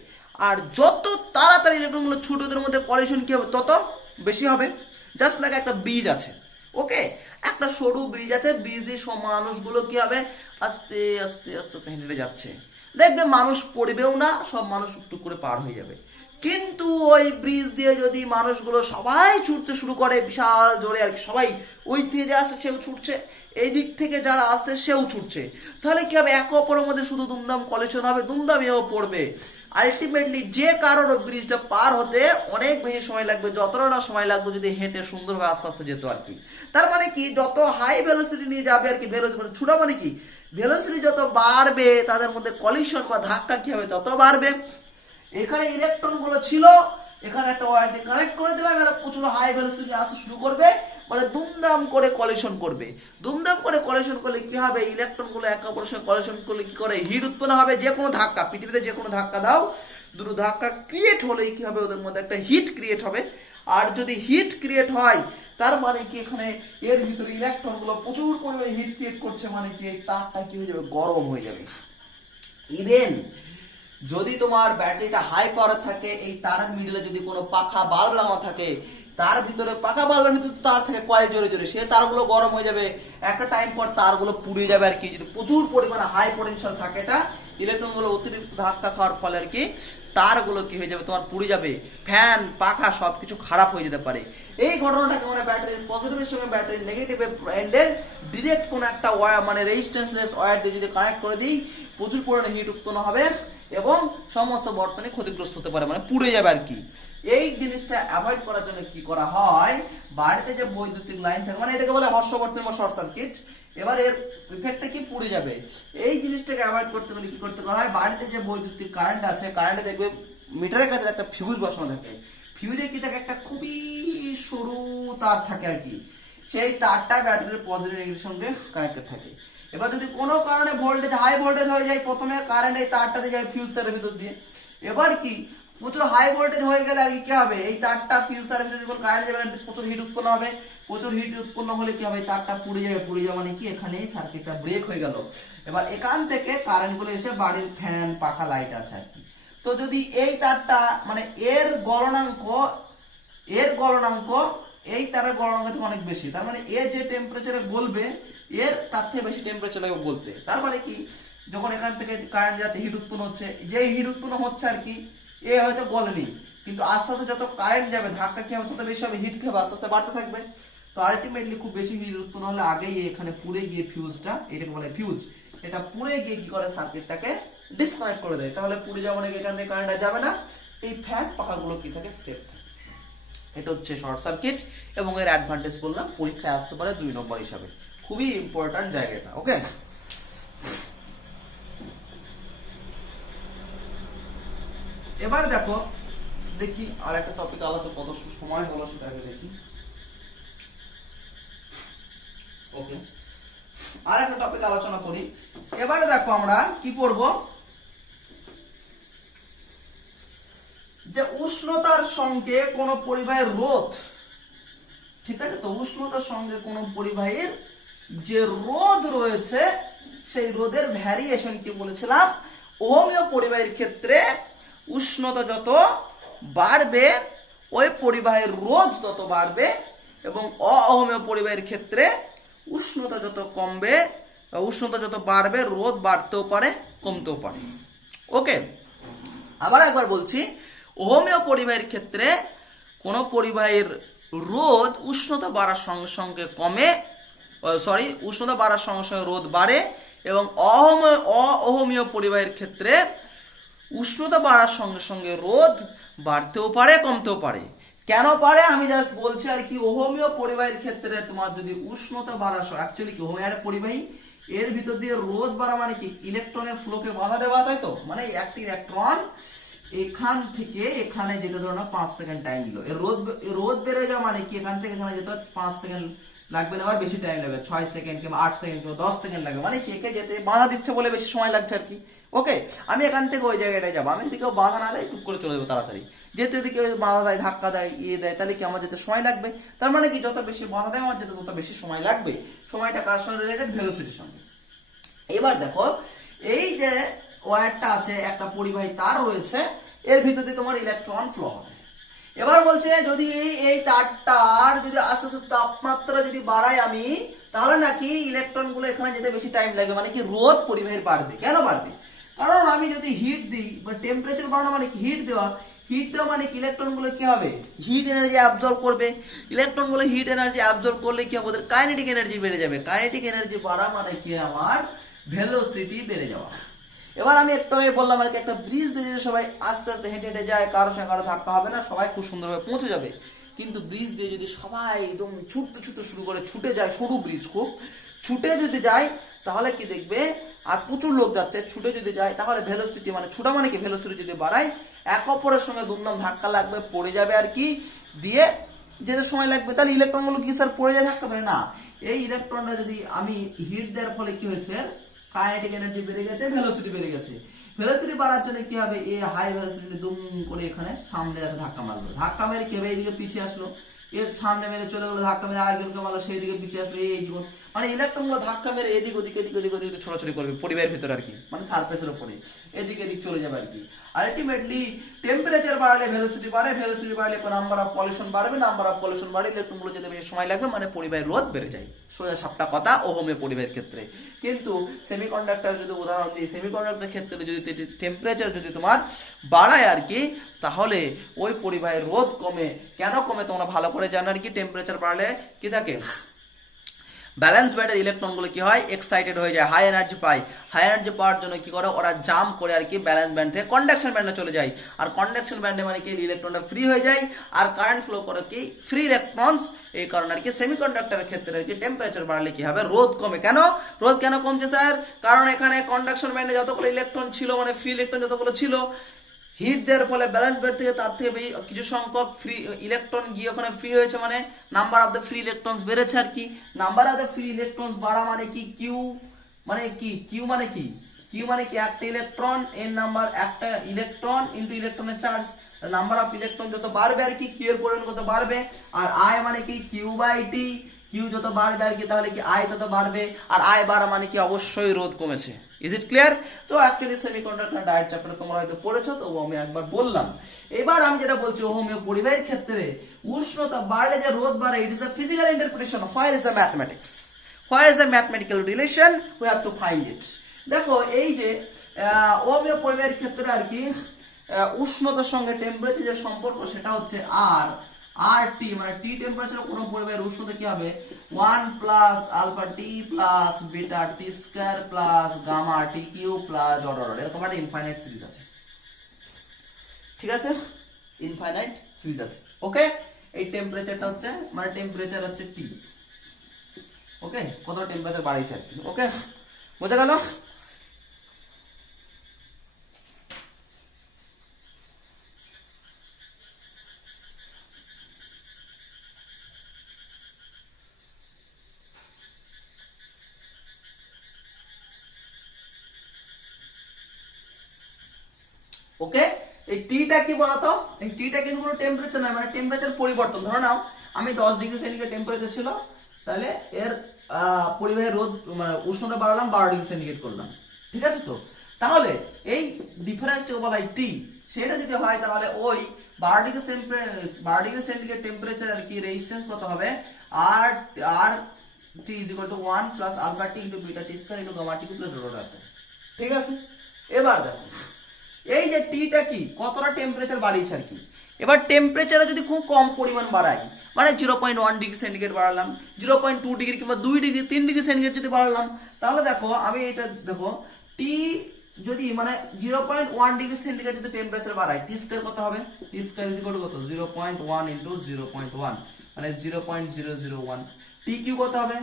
আর যত তাড়াতাড়ি ইলেকট্রনগুলো ছুটবে ওদের মধ্যে কলিশন কি হবে? তত বেশি হবে। জাস্ট লাইক একটা ব্রিজ আছে, ওকে, একটা সরু ব্রিজ আছে, ব্রিজে মানুষগুলো কি হবে? আস্তে আস্তে আস্তে আস্তে হেঁটে যাচ্ছে, দেখবে মানুষ পড়বেও না, সব মানুষ টুকটুক করে পার হয়ে যাবে। কিন্তু ওই ব্রিজ দিয়ে যদি মানুষগুলো সবাই ছুটতে শুরু করে বিশাল জোরে আর কি, সবাই ওই দিয়ে যে আসছে সেও ছুটছে, এই দিক থেকে যারা আসছে সেও ছুটছে, তাহলে কি হবে? একে অপরের মধ্যে শুধু দুমদাম কলিশন হবে, দুমদাম এও পড়বে। আলটিমেটলি যে কারোর ব্রিজটা পার হতে অনেক বেশি সময় লাগবে, যতটা না সময় লাগবে যদি হেঁটে সুন্দরভাবে আস্তে আস্তে যেত আর কি। তার মানে কি, যত হাই ভেলোসিটি নিয়ে যাবে আর কি, ভেলোসিটি ছোটা মানে কি, ভেলোসিটি যত বাড়বে তাদের মধ্যে কলিশন বা ধাক্কা কি হবে তত বাড়বে। এখানে ইলেকট্রন গুলো ছিল, এখানে একটা ওয়্যার দিয়ে কানেক্ট করে দিলাম, এরা প্রচুর হাই ভেলোসিটি আসতে শুরু করবে, মানে দুমদাম করে কলিশন করবে। দুমদাম করে কলিশন করলে কি হবে, ইলেকট্রন গুলো একে অপরের সঙ্গে কলিশন করলে কি করে, হিট উৎপন্ন হবে। যে কোনো ধাক্কা, পৃথিবীতে যে কোনো ধাক্কা দাও, দুটো ধাক্কা ক্রিয়েট হলেই কি হবে, ওদের মধ্যে একটা হিট ক্রিয়েট হবে। আর যদি হিট ক্রিয়েট হয় তার মানে কি, এখানে এর ভিতরে ইলেকট্রন গুলো প্রচুর পরিমাণে হিট ক্রিয়েট করছে, মানে কি এই তারটা কি হয়ে যাবে, গরম হয়ে যাবে। ইভেন যদি তোমার ব্যাটারিটা হাই পাওয়ার থাকে, এই তারের মিডলে যদি কোনো পাখা বাল্ব লাগানো থাকে, তার ভিতরে পাখা বাল্বের ভিতরে তার থাকে কয়েল জোরে জোরে, সে তারগুলো গরম হয়ে যাবে, একটা টাইম পর তারগুলো পুড়ে যাবে আর কি। যদি প্রচুর পরিমাণে হাই পোটেনশিয়াল থাকে, এটা ইলেকট্রনগুলো অতিরিক্ত ধাক্কা খাওয়ার ফলে আর কি তারগুলো কি হয়ে যাবে, তোমার পুড়ে যাবে, ফ্যান পাখা সবকিছু খারাপ হয়ে যেতে পারে। এই ঘটনাটাকে মানে ব্যাটারির পজিটিভের সঙ্গে ব্যাটারির নেগেটিভ এন্ডের ডিরেক্ট কোনো একটা ওয়্যার মানে রেজিস্ট্যান্সলেস ওয়্যার দিয়ে যদি কানেক্ট করে দিই, প্রচুর পরিমাণে হিট উৎপন্ন হবে এবং সমস্ত বর্তনী ক্ষতিগ্রস্ত হতে পারে, মানে পুড়ে যাবে আর কি। এই জিনিসটা অ্যাভয়েড করার জন্য কি করা হয়, বাড়িতে যে বৈদ্যুতিক লাইন থাকে, মানে এটাকে বলে হর্ষবর্তনী বা শর্ট সার্কিট, এবার এর ইফেক্টটা কি, পুড়ে যাবে। এই জিনিসটাকে অ্যাভয়েড করতে গেলে কি করতে হয়, বাড়িতে যে বৈদ্যুতিক কারেন্ট আছে, কারেন্টে দেখবে মিটারের কাছে একটা ফিউজ বসানো থাকে, ফিউজে কি থাকে, একটা খুবই সরু তার থাকে আর কি, সেই তারটা ব্যাটারির পজিটিভ নেগেটিভ সঙ্গে কানেক্টেড থাকে। এবার যদি কোনো কারণে ভোল্টেজ হাই ভোল্টেজ হয়ে যায়, প্রথমে কারেন্ট এই তারটাতে যায় ফিউজ তারের ভিতর দিয়ে, এবার কি প্রচুর হাই ভোল্টেজ হয়ে গেলে আর কি হবে, এই তারটা ফিউজ তারের ভিতরে যখন কারেন্ট যাবে প্রচুর হিট উৎপন্ন হবে, প্রচুর হিট উৎপন্ন হলে কি হবে, তারটা পুড়ে যাবে, পুড়ে যাওয়া মানে কি এখানেই সার্কিটটা ব্রেক হয়ে গেল। এবার এখান থেকে কারেন্ট গুলো এসে বাড়ির ফ্যান পাখা লাইট আছে আর কি। তো যদি এই তারটা মানে এর গলনাঙ্ক এই তারের গলনাঙ্ক থেকে অনেক বেশি, তার মানে এ যে টেম্পারেচারে গলবে এর তার থেকে বেশি টেম্পারেচার লাগবে বলতে, তার মানে কি যখন এখান থেকে কারেন্ট যাচ্ছে হিট উৎপন্ন হচ্ছে, যে হিট উৎপন্ন হচ্ছে আর কি, এ হয়তো গলেনি, কিন্তু আস্তে আস্তে যত কারেন্ট যাবে ধাক্কা কি হবে, তত বেশি হবে, হিট কি হবে, আস্তে আস্তে বাড়তে থাকবে। তো আলটিমেটলি খুব বেশি হিট উৎপন্ন হলে আগেই এখানে পুড়ে গিয়ে ফিউজটা, এটাকে বলে ফিউজ, এটা পুড়ে গিয়ে কি করে সার্কিটটাকে ডিসকানেক্ট করে দেয়। তাহলে পুড়ে যাওয়া মানে এখান থেকে কারেন্ট যাবে না, এই ফ্যান পাখাগুলো কি থাকে, সেফ থাকে। এটা হচ্ছে শর্ট সার্কিট এবং এর অ্যাডভান্টেজ বললাম, পরীক্ষায় আসতে পারে 2 নম্বর হিসাবে, খুবই ইম্পর্টেন্ট জায়গাটা। ওকে, এবার দেখো দেখি আর একটা টপিক আলোচনা, কত সময় হলো সেটা আগে দেখি। ওকে, আর একটা টপিক আলোচনা করি। এবারে দেখো আমরা কি করব, যে উষ্ণতার সঙ্গে কোন পরিবাহীর রোধ, ঠিক আছে, তো উষ্ণতার সঙ্গে কোন পরিবাহীর যে রোধ রয়েছে সেই রোধের ভ্যারিয়েশন কি বলেছিলাম, ওহমীয় পরিবাহীর ক্ষেত্রে উষ্ণতা যত বাড়বে ওই পরিবাহীর রোধ তত বাড়বে, এবং অওহমীয় পরিবাহীর ক্ষেত্রে উষ্ণতা যত কমবে, উষ্ণতা যত বাড়বে রোধ বাড়তেও পারে কমতেও পারে। ওকে, আবার একবার বলছি, ওহমীয় পরিবাহীর ক্ষেত্রে কোন পরিবাহীর রোধ উষ্ণতা বাড়ার সঙ্গে সঙ্গে কমে, উষ্ণতা বাড়ার সঙ্গে সঙ্গে রোধ বাড়ে, এবং অওহমীয় পরিবাহীর ক্ষেত্রে উষ্ণতা বাড়ার সঙ্গে সঙ্গে রোধ বাড়তেও পারে কমতেও পারে। কেন পারে আমি জাস্ট বলছি আর কি, ওহমীয় পরিবাহীর ক্ষেত্রে তোমার যদি উষ্ণতা বাড়ার, অ্যাকচুয়ালি কি ওহমীয় একটা পরিবাহী, এর ভিতর দিয়ে রোধ বাড়া মানে কি ইলেকট্রনের ফ্লোকে বাধা দেওয়া, তাই তো, মানে একটি ইলেকট্রন এখান থেকে এখানে যেতে ধরো না 5 সেকেন্ড টাইম নিল, এর রোধ বেড়ে যাওয়া মানে কি এখান থেকে এখানে যেতে 5 সেকেন্ড লাগবে না, আবার বেশি টাইম লাগবে, 6 সেকেন্ড কিংবা 8 সেকেন্ড কিংবা 10 সেকেন্ড লাগবে, মানে কি একে যেতে বাধা দিচ্ছে বলে বেশি সময় লাগছে আর কি। ওকে, আমি এখান থেকে ওই জায়গাটায় যাবো, আমি এদিকেও বাধা না দেয় টুক করে চলে যাবো তাড়াতাড়ি, যেতে এদিকে বাধা দেয়, ধাক্কা দেয়, দেয়, তাহলে কি আমার যেতে সময় লাগবে। তার মানে কি যত বেশি বাধা দেয় আমার যেতে তত বেশি সময় লাগবে, সময়টা কার সঙ্গে রিলেটেড, ভেলোসিটির সঙ্গে। এবার দেখো এই যে ওয়্যারটা আছে, একটা পরিবাহী তার রয়েছে, এর ভিতর দিয়ে তোমার ইলেকট্রন ফ্লো হবে। এবার বলছে যদি এই তারটার যদি আস্তে আস্তে তাপমাত্রা যদি বাড়াই আমি, তাহলে নাকি ইলেকট্রন গুলো এখানে যেতে বেশি টাইম লাগবে, মানে কি রোধ পরিবাহীর বাড়বে। কেন বাড়বে, কারণ আমি যদি হিট দিই বা টেম্পারেচার বাড়ানো মানে কি হিট দেওয়া, হিট দেওয়া মানে কি ইলেকট্রন গুলো কি হবে, হিট এনার্জি অ্যাবজর্ব করবে, ইলেকট্রন গুলো হিট এনার্জি অ্যাবজর্ব করলে কি হবে, ওদের কাইনেটিক এনার্জি বেড়ে যাবে, কাইনেটিক এনার্জি বাড়া মানে কি আমার ভেলোসিটি বেড়ে যাওয়া। এবার আমি একটু আগে বললাম আর কি, একটা ব্রিজ দিয়ে যদি সবাই আস্তে আস্তে হেঁটে হেঁটে যায়, কারোর সঙ্গে কারো ধাক্কা হবে না, সবাই খুব সুন্দরভাবে পৌঁছে যাবে। কিন্তু ব্রিজ দিয়ে যদি সবাই একদম ছুটতে ছুটতে শুরু করে, ছুটে যায়, সরু ব্রিজ খুব ছুটে যদি যায়, তাহলে কি দেখবে, আর প্রচুর লোক যাচ্ছে, ছুটে যদি যায় তাহলে ভেলোসিটি মানে ছুটা মানে কি ভেলোসিটি যদি বাড়ায়, এক অপরের সঙ্গে দুমদাম ধাক্কা লাগবে, পড়ে যাবে আর কি, দিয়ে যেতে সময় লাগবে। তাহলে ইলেকট্রনগুলো কি স্যার পড়ে যায় ধাক্কা পাবে না? এই ইলেকট্রনটা যদি আমি হিট দেওয়ার ফলে কি হয়েছে, কাইনেটিক এনার্জি বেড়ে গেছে, ভেলোসিটি বেড়ে গেছে। ভেলোসিটি বাড়ার জন্য কি হবে, এই হাই ভেলোসিটি দুম করে এখানে সামনে যাচ্ছে, ধাক্কা মারলো, ধাক্কা মেরে কেবে এইদিকে পিছিয়ে আসলো, এর সামনে মেরে চলে গেলো, ধাক্কা মেরে আরেকজনকে মারলো, সেই দিকে পিছিয়ে আসলো, এই জীবন মানে ইলেকট্রনগুলো ধাক্কা মেরে এদিক ওদিক এদিক ওদিক ওদিক ছোড়াছড়ি করবে পরিবারের ভিতরে আর কি, মানে সারফেসের উপরে এদিক এদিক চলে যাবে আর কি। আলটিমেটলি টেম্পারেচার বাড়ালে ভেলোসিটি বাড়ে, ভেলোসিটি বাড়লে নাম্বার অফ পলিউশন বাড়বে, নাম্বার অফ পলিউশন বাড়লে ইলেকট্রনগুলো যেতে বেশি সময় লাগবে, মানে পরিবাহীর রোধ বেড়ে যায়। সোজা সাপটা কথা ওহমে পরিবাহীর ক্ষেত্রে। কিন্তু সেমিকন্ডাক্টর যদি উদাহরণ দিই, সেমিকন্ডাক্টর ক্ষেত্রে যদি টেম্পারেচার যদি তোমার বাড়ায় আর কি, তাহলে ওই পরিবাহীর রোধ কমে। কেন কমে তোমরা ভালো করে জানো আর কি, টেম্পারেচার বাড়লে কি থাকে, ব্যালেন্স ব্যান্ডের ইলেকট্রনগুলো কি হয়, এক্সাইটেড হয়ে যায়, হাই এনার্জি পায়। হাই এনার্জি পাওয়ার জন্য কি করে, ওরা জাম্প করে আর কি ব্যালেন্স ব্যান্ড থেকে কন্ডাকশন ব্যান্ডে চলে যায়। আর কন্ডাকশন ব্যান্ডে মানে কি ইলেকট্রনটা ফ্রি হয়ে যায়, আর কারেন্ট ফ্লো করে কি ফ্রি ইলেকট্রনস। এই কারণে আর কি সেমিকন্ডাক্টরের ক্ষেত্রে আর কি টেম্পারেচার বাড়লে কি হবে, রোধ কমে। কেন রোধ কেন কমছে স্যার? কারণ এখানে কন্ডাকশন ব্যান্ডে যতগুলো ইলেকট্রন ছিল, মানে ফ্রি ইলেকট্রন যতগুলো ছিল, হিট দেওয়ার ফলে ব্যালেন্স ব্যান্ড থেকে তার থেকে কিছু সংখ্যক ফ্রি ইলেকট্রন গিয়ে ওখানে ফ্রি হয়েছে, মানে number of the free electrons বেড়েছে আর কি। Number of the free electrons বাড়া মানে কি, কিউ মানে কি, কিউ মানে কি, কিউ মানে কি একটা ইলেকট্রন এর নাম্বার, একটা ইলেকট্রন ইনটু ইলেকট্রনের চার্জ, নাম্বার অফ ইলেকট্রন যত বাড়বে আর কি, কিউ এর পরিমাণ কত বাড়বে। আর আই মানে কি, কিউ বাই টি, কিউ যত বাড়বে আর কি, তাহলে কি আই তত বাড়বে, আর আই বাড়া মানে কি অবশ্যই রোধ কমেছে। Is it clear? তো অ্যাকচুয়ালি সেমিকন্ডাক্টর ডায়েট চ্যাপ্টারে তোমরা হয়তো পড়েছো, তো আমি একবার বললাম। এবার আমি যেটা বলছি, ওহমীয় পরিবাহীর ক্ষেত্রে উষ্ণতা বাড়লে যে রোধ বাড়ে, it is a physical interpretation, where is a mathematics, where is a mathematical relation, we have to find it. দেখো এই যে ওহমীয় পরিবাহীর ক্ষেত্রে আর কি উষ্ণতার সঙ্গে টেম্পারেচার যে সম্পর্ক, সেটা হচ্ছে আর আর টি, মানে টি টেম্পারেচার কোনো পরিবাহের উষ্ণতা কি হবে, 1 plus alpha T plus beta T square plus gamma T cube plus dot dot, এরকম একটা ইনফাইনাইট সিরিজ আছে। ঠিক আছে, ইনফাইনাইট সিরিজ আছে। ওকে, এই টেম্পারেচারটা হচ্ছে, মানে টেম্পারেচার হচ্ছে টি। ওকে, কত টেম্পারেচার বাড়াইছে আর কি। ওকে, বোঝা গেল? ওকে, এই টিটা কি বলতো, এই টিটা কিন্তু কোনো টেম্পারেচার নয়, মানে টেম্পারেচার পরিবর্তন। ধরো নাও আমি 10 ডিগ্রি সেন্টিগ্রেড টেম্পারেচার ছিল, তাহলে এর পরিবাহের রোধ মানে উষ্ণতা বাড়ালাম 12 ডিগ্রি সেন্টিগ্রেড করলাম। ঠিক আছে, তো তাহলে এই ডিফারেন্সটাকে বলা হয় টি। সেটা যদি হয় তাহলে ওই 12 ডিগ্রি সেন্টিগ্রেড টেম্পারেচার আর কি রেজিস্ট্যান্স কত হবে, আর R T is equal to 1 plus alpha T into beta T square into gamma T plus dot dot. ঠিক আছে, এবার দেখো এই যে টিটা কি কতটা টেম্পারেচার বাড়িয়েছে আর কি। এবার টেম্পারেচারে যদি খুব কম পরিমাণ বাড়াই, মানে 0.1 ডিগ্রি সেন্টিগ্রেড বাড়ালাম, 0.2 ডিগ্রি কিংবা 2 ডিগ্রি 3 ডিগ্রি সেন্টিগ্রেড যদি বাড়ালাম, তাহলে দেখো আমি এটা দেখো টি যদি মানে 0.1 ডিগ্রি সেন্টিগ্রেড যদি টেম্পারেচার বাড়াই, টি স্কয়ার কত হবে, টি স্কয়ার ইজ ইকুয়াল টু কত, 0.1 ইনটু 0.1 মানে 0.001। টি কিউ কত হবে,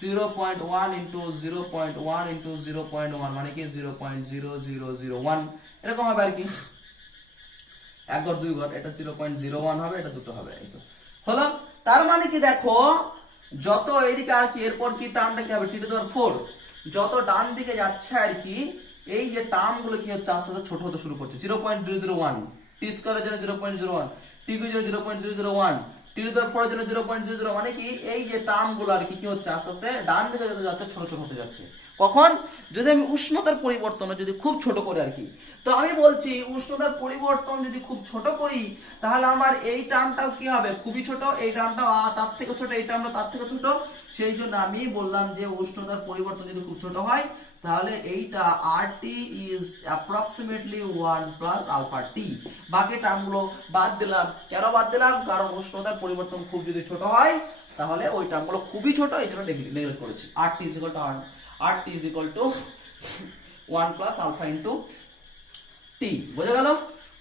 0.1 into 0.1 into 0.1 মানে কি 0.0001 এরকম হবে আর কি, এক ঘর দুই ঘর, এটা 0.01 হবে, এটা দুটো হবে। এই তো হলো। তার মানে কি দেখো, যত এইদিকে আর কি এরপর কি টার্মটা কি হবে, টি টু দি পাওয়ার 4, যত ডান দিকে যাচ্ছে আর কি এই যে টার্ম গুলো কি হচ্ছে আস্তে আস্তে ছোট হতে শুরু করছে। 0.001 টি স্কয়ারের জন্য 0.01, টি কিউ এর জন্য 0.001, টি টু দি পাওয়ার 4 এর জন্য 0.00, মানে কি এই যে টার্ম গুলো আর কি কি হচ্ছে আস্তে আস্তে ডান দিকে যত যাচ্ছে ছোট ছোট হতে যাচ্ছে। কখন, যদি আমি উষ্ণতার পরিবর্তন যদি খুব ছোট করে আর কি, তো আমি বলছি উষ্ণতার পরিবর্তন যদি খুব ছোট করি, তাহলে আমার এই টার্মটাও কি হবে, খুবই ছোট, এই টার্মটাও তার থেকে ছোট, এই টার্মটা তার থেকে ছোট। সেই জন্য আমি বললাম যে উষ্ণতার পরিবর্তন যদি খুব ছোট হয়, তাহলে এইটা RT is approximately 1 plus alpha T. বাকি টার্মগুলো বাদ দিলাম। কেন বাদ দিলাম, কারণ উষ্ণতার পরিবর্তন খুব যদি ছোট হয়, তাহলে ওই টার্মগুলো খুবই ছোট, এই জন্য নেগলেক্ট করেছি। RT is equal to RT is equal to 1 plus alpha into T. বোঝা গেল?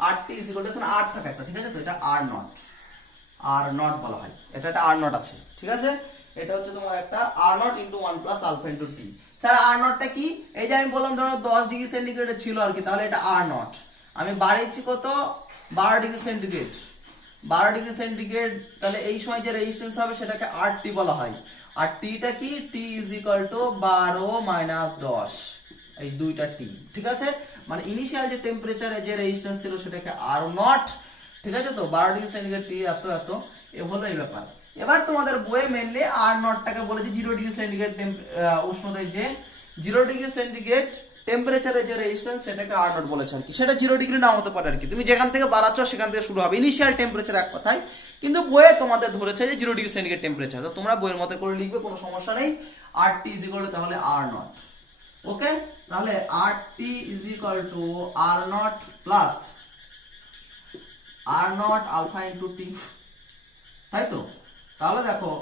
R T is equal to, এখানে আর থাকে একটা, ঠিক আছে? তো এটা আর নট বলা হয়, এটা একটা আর নট আছে, ঠিক আছে? এটা হচ্ছে তোমার একটা R naught into 1 plus alpha into T. Sir R নটটা কি? এই যে আমি বললাম ধরো 10 ডিগ্রি সেন্টিগ্রেডে ছিল আর কি, তাহলে এটা আর নট। আমি বাড়িয়েছি কত? 12 ডিগ্রি সেন্টিগ্রেড। 12 ডিগ্রি সেন্টিগ্রেড, তাহলে এই সময় যে রেজিস্ট্যান্স হবে সেটাকে আর টি বলা হয়। আর টিটা কি? টি ইজ ইকুয়াল টু 12 মাইনাস 10, এই দুইটা টি, ঠিক আছে? মানে ইনিশিয়াল যে টেম্পারেচারে যে রেজিস্ট্যান্স ছিল সেটাকে আর নট, ঠিক আছে? তো 12 ডিগ্রি সেন্টিগ্রেড টি এত এত, এ হলো এই ব্যাপার। এবার তোমাদের বইয়ে মেনলি আর নটটাকে বলেছে 0 ডিগ্রি সেন্টিগ্রেড উষ্ণতায় যে 0 ডিগ্রি সেন্টিগ্রেড টেম্পারেচারে যে রেজিস্ট্যান্স সেটাকে আর নট বলেছে আর কি। সেটা 0 ডিগ্রি নাও হতে পারে আর কি, তুমি যেখান থেকে বাড়াচ্ছ সেখান থেকে শুরু হবে ইনিশিয়াল টেম্পারেচার এক কথায়, কিন্তু বইয়ে তোমাদের ধরেছে যে 0 ডিগ্রি সেন্টিগ্রেড টেম্পারেচার। তো তোমরা বইয়ের মতো করে লিখবে, কোনো সমস্যা নেই। R T is equal to তাহলে আর নট, ওকে? তাহলে R T is equal to R naught plus R naught alpha into T, তাই তো? তাহলে দেখো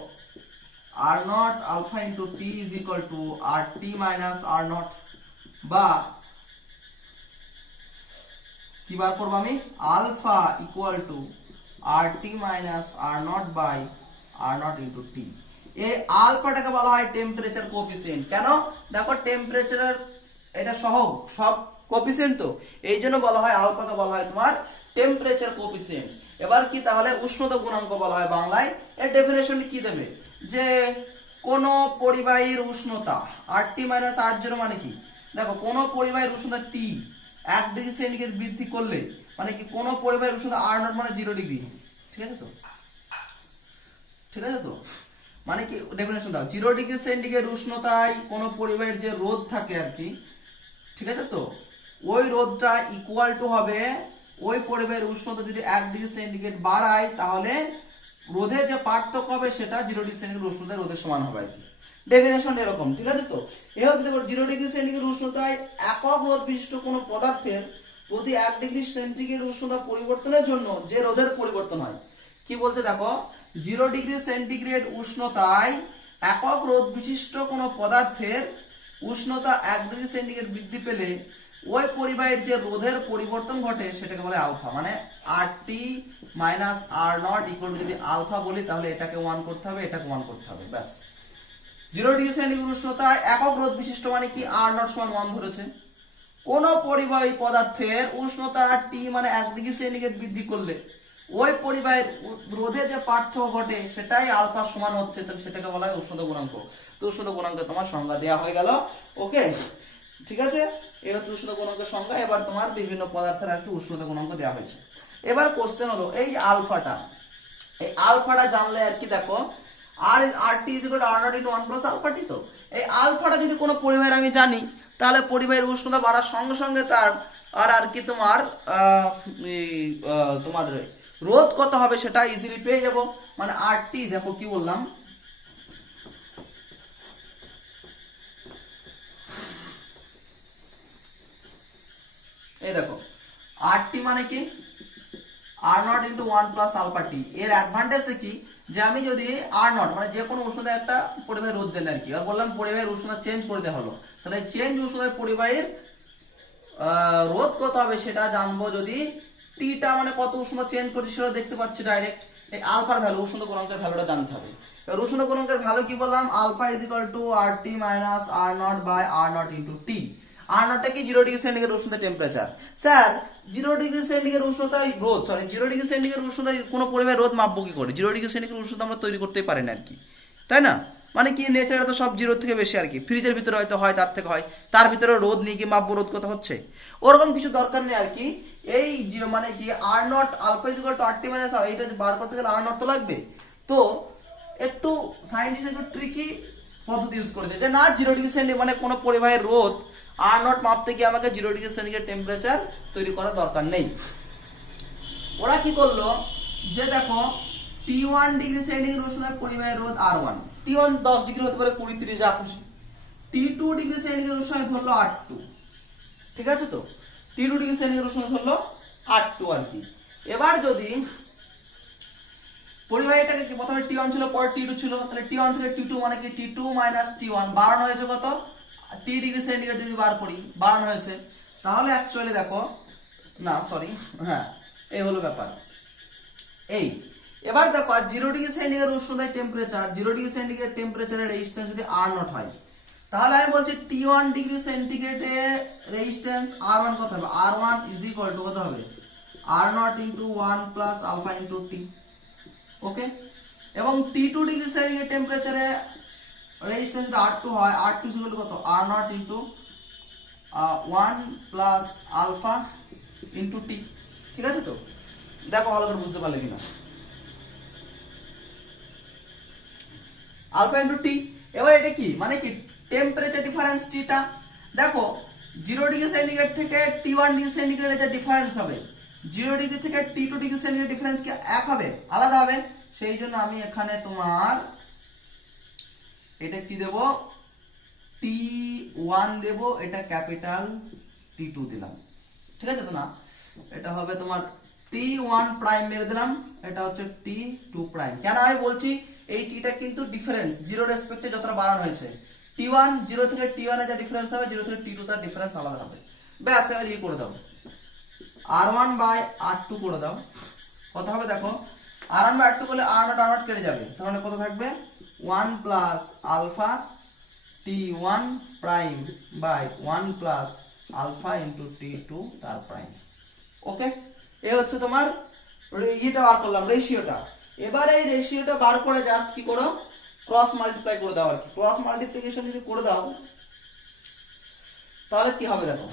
R naught alpha into T is equal to R T minus R naught, বা কি বার করবো আমি? Alpha equal to R T minus R naught by R naught into T. এই আলফাটাকে বলা হয় টেম্পারেচার কোএফিসিয়েন্ট। কেন? দেখো টেম্পারেচার এটা সব কোএফিসিয়েন্ট, তো এই জন্য বলা হয় আলফাকে বলা হয় তোমার টেম্পারেচার কোএফিসিয়েন্ট। এবার কি তাহলে উষ্ণতা গুণাঙ্ক বলা হয় বাংলায়। এর ডেফিনেশন কি দেবে? যে কোন পরিবাহীর উষ্ণতা আর টি মাইনাস আর জিরো মানে কি? দেখো কোন পরিবাহীর উষ্ণতা টি 1 ডিগ্রি সেন্টিগ্রেড বৃদ্ধি করলে মানে কি কোন পরিবাহীর উষ্ণতা আর নট মানে 0 ডিগ্রি, ঠিক আছে তো? ঠিক আছে তো? মানে কি ডেফিনেশন দাও, 0 ডিগ্রি সেন্টিগ্রেড উষ্ণতায় কোন পরিবাহীর যে রোধ থাকে আর কি, ঠিক আছে তো, ওই রোধটা ইকুয়াল টু হবে ওই পরিবাহীর উষ্ণতা যদি 1 ডিগ্রি সেন্টিগ্রেড বাড়ায় তাহলে রোধে যে পার্থক্য হবে সেটা 0 ডিগ্রি সেন্টিগ্রেড উষ্ণতায় রোধের সমান হবে আর কি। ডেফিনেশন এরকম, ঠিক আছে তো? এবার দেখো 0 ডিগ্রি সেন্টিগ্রেড উষ্ণতায় একক রোধ বিশিষ্ট কোনো পদার্থের প্রতি 1 ডিগ্রি সেন্টিগ্রেড উষ্ণতা পরিবর্তনের জন্য যে রোধের পরিবর্তন হয়, কি বলছে দেখো, 0 ডিগ্রি সেন্টিগ্রেড উষ্ণতায় একক রোধ বিশিষ্ট কোনো পদার্থের উষ্ণতা 1 ডিগ্রি সেন্টিগ্রেড বৃদ্ধি পেলে ওই পরিবাহীর যে রোধের পরিবর্তন ঘটে সেটাকে বলে আলফা। মানে R T minus R naught equal to, যদি আলফা বলি তাহলে এটাকে 1 করতে হবে, এটাকে 1 করতে হবে, ব্যাস। 0 ডিগ্রি সেন্টিগ্রেড উষ্ণতায় একক রোধ বিশিষ্ট মানে কি আর নট সমান 1 ধরেছে। কোন পরিবাহী পদার্থের উষ্ণতা টি মানে 1 ডিগ্রি সেন্টিগ্রেড বৃদ্ধি করলে ওই পরিবাহীর রোধে যে পার্থক্য ঘটে সেটাই আলফা সমান হচ্ছে, তাহলে সেটাকে বলা হয় উষ্ণতা গুণাঙ্ক। তো উষ্ণতা গুণাঙ্ক তোমার সংজ্ঞা দেওয়া হয়ে গেল, ওকে? ঠিক আছে, এই হচ্ছে উষ্ণতা গুণাঙ্কের সংজ্ঞা। এবার তোমার বিভিন্ন পদার্থের আর কি উষ্ণতা গুণাঙ্ক দেওয়া হয়েছে। এবার কোশ্চেন হলো এই আলফাটা জানলে আর কি, দেখো R T is equal to R naught into 1 plus alpha T. তো এই আলফাটা যদি কোনো পরিবাহীর আমি জানি তাহলে পরিবাহীর উষ্ণতা বাড়ার সঙ্গে সঙ্গে তার আর কি তোমার তোমার রোধ কত হবে সেটা ইজিলি পেয়ে যাব। মানে আর টি, দেখো কি বললাম, এই দেখো আর টি মানে কি R naught into 1 plus alpha T. এর অ্যাডভান্টেজটা কি, যে আমি যদি আর নট মানে যে কোনো উষ্ণতা একটা পরিবাহীর রোধ জানি আর কি, আর বললাম পরিবাহীর উষ্ণতা চেঞ্জ করে দেওয়া হলো, তাহলে চেঞ্জ উষ্ণতায় পরিবাহীর রোধ কত হবে সেটা জানবো যদি টিটা মানে কত উষ্ণতা চেঞ্জ করছে সেটা দেখতে পাচ্ছি ডাইরেক্ট। এই আলফার ভ্যালু, উষ্ণতা গুণাঙ্কের ভ্যালুটা জানতে হবে। এবার উষ্ণতা গুণাঙ্কের ভ্যালু কি বললাম, alpha is equal to R T minus R naught by R naught into T. R নটটা কি 0 ডিগ্রি সেন্টিগ্রেড উষ্ণতা টেম্পারেচার। স্যার 0 ডিগ্রি সেন্টিগ্রেড উষ্ণতায় রোধ, 0 ডিগ্রি সেন্টিগ্রেড উষ্ণতায় কোনো পরিবাহীর রোধ মাপবো কি করে? 0 ডিগ্রি সেন্টিগ্রেড উষ্ণতা আমরা তৈরি করতেই পারি না আর কি, তাই না? মানে কি নেচারে তো সব 0 থেকে বেশি আর কি, ফ্রিজের ভিতরে হয়তো হয় তার থেকে হয়, তার ভিতরে রোধ নিয়ে কি মাপবো রোধ কত হচ্ছে, ওরকম কিছু দরকার নেই আর কি। এই মানে কি R naught alpha is equal to R T minus R, এটা বার করতে গেলে আর নট তো লাগবে। তো একটু সায়েন্টিস্ট একটু ট্রিকি পদ্ধতি ইউজ করেছে যে না 0 ডিগ্রি সেন্টিগ্রেড মানে কোনো পরিবাহীর রোধ আর নট মাপতে গিয়ে আমাকে 0 ডিগ্রি সেন্টিগ্রেড টেম্পারেচার তৈরি করার দরকার নেই। ওরা কি করলো, যে দেখো T1 ডিগ্রি সেন্টিগ্রেড উষ্ণতায় পরিবাহীর রোধ R1, T1 10 ডিগ্রি হতে পারে 20 30 যা খুশি। T2 ডিগ্রি সেন্টিগ্রেড উষ্ণতায় ধরলো R2, ঠিক আছে তো? T2 ডিগ্রি সেন্টিগ্রেড উষ্ণতায় ধরলো R2 আর কি। এবার যদি পরিবাহীটাকে কি প্রথমে T1 ছিল পরে T2 ছিল, তাহলে T1 থেকে T2 মানে কি T2 মাইনাস T1 বাড়ানো হয়েছে কত টি ডিগ্রি সেন্টিগ্রেড যদি বার করি, বাড়ানো হয়েছে, তাহলে অ্যাকচুয়ালি দেখো না সরি হ্যাঁ এই হলো ব্যাপার। এই এবার দেখো 0 ডিগ্রি সেন্টিগ্রেড উষ্ণতায় টেম্পারেচার, 0 ডিগ্রি সেন্টিগ্রেড টেম্পারেচারের রেজিস্ট্যান্স যদি R0 হয়, তাহলে আমি বলছি T1 ডিগ্রি সেন্টিগ্রেডে রেজিস্ট্যান্স R1 কত হবে? R1 ইজ ইকুয়াল টু কত হবে? R0 into 1 plus alpha into T. Okay, এবং T2 ডিগ্রি সেন্টিগ্রেড টেম্পারেচারে রেজিস্ট্যান্স যদি R2 হয়, R2 ইজ ইকুয়াল টু কত? R0 into 1 plus alpha into T. ঠিক আছে তো? দেখো ভালো করে বুঝতে পারলে কিনা। আলফা ইনটু টি, এবার এটা কি মানে কি টেম্পারেচার ডিফারেন্স টিটা। দেখো 0 ডিগ্রি সেন্টিগ্রেড থেকে T1 ডিগ্রি সেন্টিগ্রেডের যে ডিফারেন্স হবে, 0 ডিগ্রি থেকে T2 ডিগ্রি সেন্টিগ্রেড ডিফারেন্স কি এক হবে? আলাদা হবে। সেই জন্য আমি এখানে তোমার এটা কি দেব? T1 দেব, এটা ক্যাপিটাল T2 দিলাম। ঠিক আছে তো না? এটা হবে তোমার T1 প্রাইম মেরে দিলাম, এটা হচ্ছে T2 প্রাইম। কেন আমি বলছি এই টিটা কিন্তু ডিফারেন্স 0 রেসপেক্টে যতটা বাড়ানো হয়েছে, T1 0 থেকে T1 এর যে ডিফারেন্স হবে, 0 থেকে T2 তার ডিফারেন্স আলাদা হবে। ব্যাস এবার এই করে দাও, R1 বাই R2 করে দাও। কত হবে দেখো? R1 বাই R2 করলে R0 কেটে যাবে, তাহলে কত থাকবে? 1 plus alpha T1 prime by 1 plus alpha into T2 তার প্রাইম। ওকে, এই হচ্ছে তোমার এটা বার করলাম রেশিওটা। এবারে এই রেশিওটা বার করে জাস্ট কি করো? ক্রস মাল্টিপ্লাই করে দাও আর কি। ক্রস মাল্টিপ্লিকেশন যদি করে দাও তাহলে কি হবে দেখো?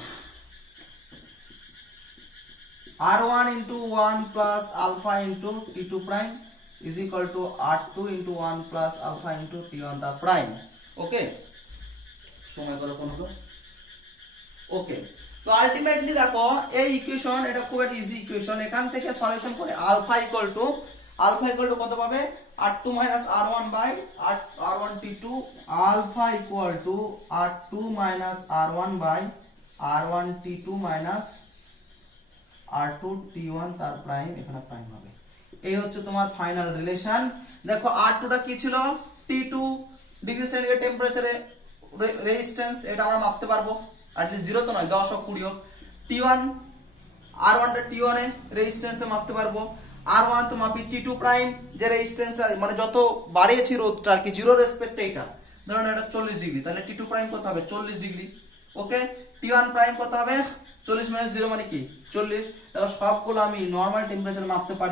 R1 into 1 plus alpha into T2 prime is equal to R2 into 1 plus alpha into T1 তার প্রাইম। ওকে, সময় করো কোন হলো? ওকে, তো আলটিমেটলি দেখো এই ইকুয়েশন, এটা খুব একটা ইজি ইকুয়েশন। এখান থেকে সলিউশন করে আলফা ইকুয়াল টু কত পাবে? R2 minus R1 by R1 T2। Alpha equal to R2 minus R1 by R1 T2 minus R2 T1 তার প্রাইম, এখানে প্রাইম হবে। এই হচ্ছে তোমার ফাইনাল রিলেশন। দেখো R2 টা কি ছিল? T2 ডিগ্রি সেন্টিগ্রেড টেম্পারেচারে রেজিস্ট্যান্স, এটা আমরা মাপতে পারবো। অ্যাটলিস্ট 0 তো নয়, 10 হোক 20 হোক। T1 R1 টা T1 এ রেজিস্ট্যান্সটা মাপতে পারবো। R1 তো মাপি T2 প্রাইম যে রেজিস্ট্যান্সটা মানে যত বাড়িয়েছি রোধটা আর কি 0 রেসপেক্টে, এটা ধরুন এটা 40 ডিগ্রি, তাহলে T2 প্রাইম কত হবে? 40 ডিগ্রি। ওকে, T1 প্রাইম কত হবে? 40 - 0 মানে কি 40। তাহলে সবগুলো আমি নরমাল টেম্পারেচার মাপতে পারি।